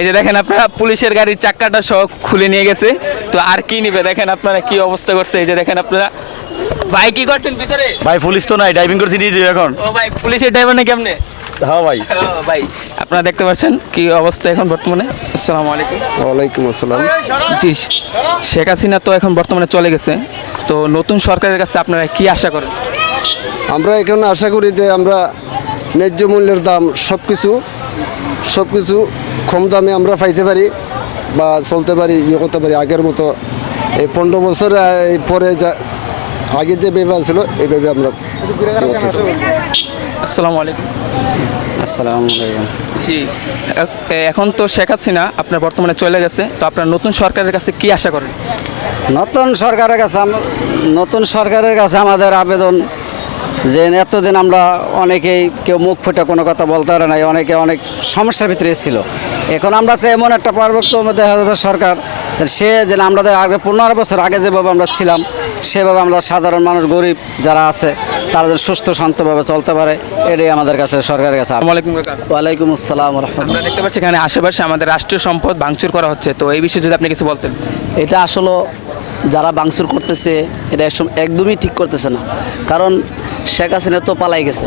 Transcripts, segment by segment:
এই যে দেখেন আপনারা পুলিশের গাড়ির চাক্কাটা সহ খুলে নিয়ে গেছে। তো আর কি নিবে দেখেন আপনারা কি অবস্থা করছে। এই যে দেখেন আপনারা ভাই কি করছেন ভিতরে? ভাই পুলিশ তো নাই, ড্রাইভিং করছি নিজে এখন। ও ভাই পুলিশের ড্রাইভার না কেমনে? হ্যাঁ ভাই। ভাই আপনারা দেখতে পাচ্ছেন কি অবস্থা এখন বর্তমানে। আসসালামু আলাইকুম। ওয়ালাইকুম আসসালাম। জি, শেখ হাসিনা তো এখন বর্তমানে চলে গেছে, তো নতুন সরকারের কাছে আপনারা কি আশা করেন? আমরা এখন আশা করি যে আমরা ন্যায্য মূল্যের দাম সব কিছু কম দামে আমরা পাইতে পারি বা চলতে পারি, করতে পারি আগের মতো। এই 15 বছর পরে যা আগে যে ব্যবহার ছিল এইভাবে আমরা আসসালামু আলাইকুম। আসসালামু আলাইকুম। জি, এখন তো শেখ হাসিনা আপনার বর্তমানে চলে গেছে, তো আপনার নতুন সরকারের কাছে কি আশা করেন? নতুন সরকারের কাছে আমাদের আবেদন যে এতদিন আমরা অনেকেই কেউ মুখ ফুটে কোনো কথা বলতে পারে নাই, অনেকে অনেক সমস্যার ভিতরে এসেছিল। এখন আমরা চাই এমন একটা পার্বত্য মধ্যে সরকার সে যেন আমাদের আগে 15 বছর আগে যেভাবে আমরা ছিলাম সেভাবে আমরা সাধারণ মানুষ গরিব যারা আছে তারা যেন সুস্থ শান্তভাবে চলতে পারে, এটাই আমাদের কাছে সরকারের কাছে। আসসালামু আলাইকুম কাকা। ওয়ালাইকুম আসসালাম রহমতুল্লাহ। আমরা দেখতে পাচ্ছি এখানে আশেপাশে আমাদের রাষ্ট্রীয় সম্পদ ভাঙচুর করা হচ্ছে, তো এই বিষয়ে যদি আপনি কিছু বলতেন। এটা আসলে যারা ভাঙচুর করতেছে এটা একদমই ঠিক করতেছে না, কারণ শেখ হাসিনা তো পালাই গেছে,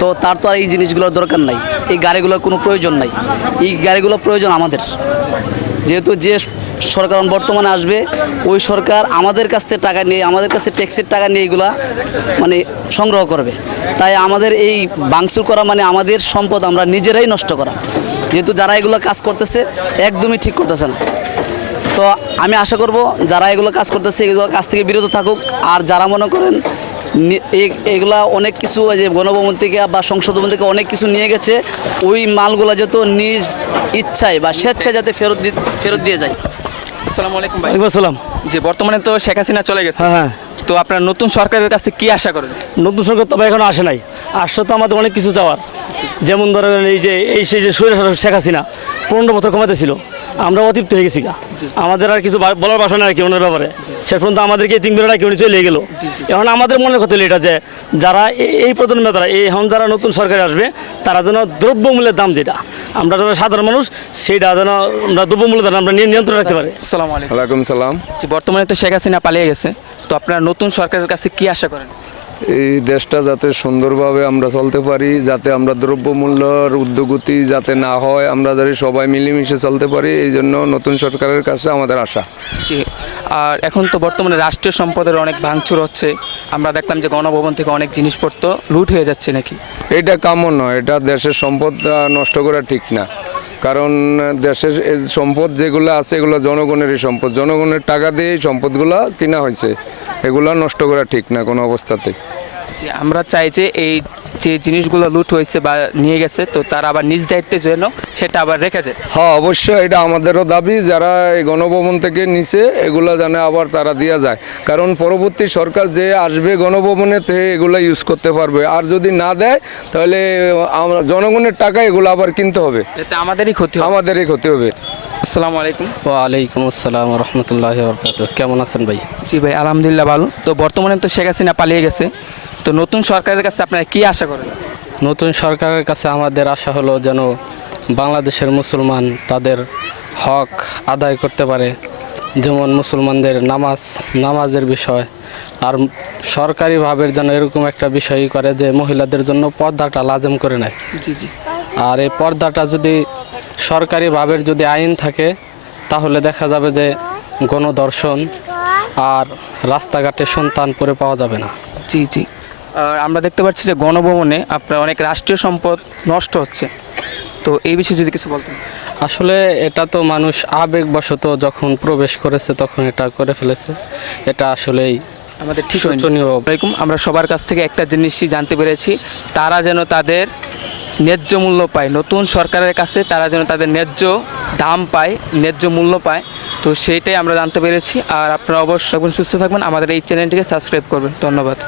তো তার তো আর এই জিনিসগুলোর দরকার নাই, এই গাড়িগুলোর কোনো প্রয়োজন নাই। এই গাড়িগুলোর প্রয়োজন আমাদের, যেহেতু যে সরকার বর্তমানে আসবে ওই সরকার আমাদের কাছ থেকে টাকা নিয়ে, আমাদের কাছে ট্যাক্সের টাকা নিয়ে এগুলা মানে সংগ্রহ করবে। তাই আমাদের এই ভাঙচুর করা মানে আমাদের সম্পদ আমরা নিজেরাই নষ্ট করা, যেহেতু যারা এগুলো কাজ করতেছে একদমই ঠিক করতেছে না। তো আমি আশা করব যারা এগুলো কাজ করতেছে এগুলো কাজ থেকে বিরত থাকুক। আর যারা মনে করেন এগুলা অনেক কিছু যে গণভবন থেকে বা সংসদ ভবন থেকে অনেক কিছু নিয়ে গেছে, ওই মালগুলো যাতে নিজ ইচ্ছায় বা স্বেচ্ছায় যাতে ফেরত দিয়ে যায়। আসসালামু আলাইকুম ভাই। ওয়ালাইকুম আসসালাম। যে বর্তমানে তো শেখ হাসিনা চলে গেছে, হ্যাঁ। তো আপনার নতুন সরকারের কাছে কি আশা করেন? নতুন সরকার তবে এখন আসে নাই, আসছে তো আমাদের অনেক কিছু চাওয়ার। যেমন ধরেন সেই যে স্বৈরাচার শেখ হাসিনা 15 বছর ক্ষমতা ছিল, আমরা অতৃপ্ত হয়ে গেছি। আমাদের আর কিছু বলার ভাষা নেই আর কি ওনার ব্যাপারে। শেষ পর্যন্ত আমাদেরকে তিনবেলা কেউ চলে গেল। এখন আমাদের মনের কথা হলো এটা যে যারা এই প্রজন্মের দ্বারা এখন যারা নতুন সরকারে আসবে তারা যেন দ্রব্যমূল্যের দাম যেটা আমরা যারা সাধারণ মানুষ সেইটা যেন আমরা দ্রব্যমূল্যের দ্বারা আমরা নিয়ন্ত্রণ রাখতে পারি। আসসালামু আলাইকুম। ওয়ালাইকুম সালাম। যে বর্তমানে তো শেখ হাসিনা পালিয়ে গেছে, তো আপনার নতুন সরকারের কাছে কি আশা করেন? এই দেশটা যাতে সুন্দরভাবে আমরা চলতে পারি, যাতে আমরা দ্রব্যমূল্যের ঊর্ধ্বগতি যাতে না হয়, আমরা যাতে সবাই মিলেমিশে চলতে পারি, এই জন্য নতুন সরকারের কাছে আমাদের আশা। জি, আর এখন তো বর্তমানে রাষ্ট্রীয় সম্পদের অনেক ভাঙচুর হচ্ছে, আমরা দেখলাম যে গণভবন থেকে অনেক জিনিসপত্র লুট হয়ে যাচ্ছে নাকি? এটা কাম্য নয়, এটা দেশের সম্পদ নষ্ট করা ঠিক না। কারণ দেশের সম্পদ যেগুলো আছে এগুলো জনগণেরই সম্পদ, জনগণের টাকা দিয়ে এই সম্পদগুলো কিনা হয়েছে, এগুলো নষ্ট করা ঠিক না কোনো অবস্থাতেই। আমরা চাই যে এই যে জিনিসগুলো লুট হয়েছে বা নিয়ে গেছে, তো তারা আবার নিজ দায়িত্বের জন্য সেটা আবার রেখে যায়। হ্যাঁ অবশ্যই, এটা আমাদেরও দাবি যারা এই গণভবন থেকে নিছে এগুলো জানে আবার তারা দেওয়া যায়, কারণ পরবর্তী সরকার যে আসবে গণভবনে থেকে এগুলো ইউজ করতে পারবে। আর যদি না দেয় তাহলে আমরা জনগণের টাকা এগুলো আবার কিনতে হবে, এতে আমাদেরই ক্ষতি হবে। আমাদেরই ক্ষতি হবে। আসসালামু আলাইকুম। ওয়ালাইকুম আসসালাম রহমতুল্লাহি ওয়া বারাকাতুহু। কেমন আছেন ভাই? জি ভাই, আলহামদুলিল্লাহ ভালো। তো বর্তমানে তো শেখ হাসিনা পালিয়ে গেছে, তো নতুন সরকারের কাছে আপনারা কি আশা করেন? নতুন সরকারের কাছে আমাদের আশা হলো যেন বাংলাদেশের মুসলমান তাদের হক আদায় করতে পারে, যেমন মুসলমানদের নামাজের বিষয়, আর সরকারিভাবে যেন এরকম একটা বিষয় করে যে মহিলাদের জন্য পর্দাটা লাজম করে নেয়। জি জি। আর এই পর্দাটা যদি সরকারিভাবে যদি আইন থাকে তাহলে দেখা যাবে যে গণধর্ষণ আর রাস্তাঘাটে সন্তান পরে পাওয়া যাবে না। জি জি। আর আমরা দেখতে পাচ্ছি যে গণভবনে আপনার অনেক রাষ্ট্রীয় সম্পদ নষ্ট হচ্ছে, তো এই বিষয়ে যদি কিছু বলতেন। আসলে এটা তো মানুষ আবেগবশত যখন প্রবেশ করেছে তখন এটা করে ফেলেছে, এটা আসলেই আমাদের ঠিক শোচনীয়। আমরা সবার কাছ থেকে একটা জিনিসই জানতে পেরেছি, তারা যেন তাদের ন্যায্য মূল্য পায়, নতুন সরকারের কাছে তারা যেন তাদের ন্যায্য দাম পায়, ন্যায্য মূল্য পায়, তো সেইটাই আমরা জানতে পেরেছি। আর আপনারা অবশ্যই সুস্থ থাকবেন, আমাদের এই চ্যানেলটিকে সাবস্ক্রাইব করবেন। ধন্যবাদ।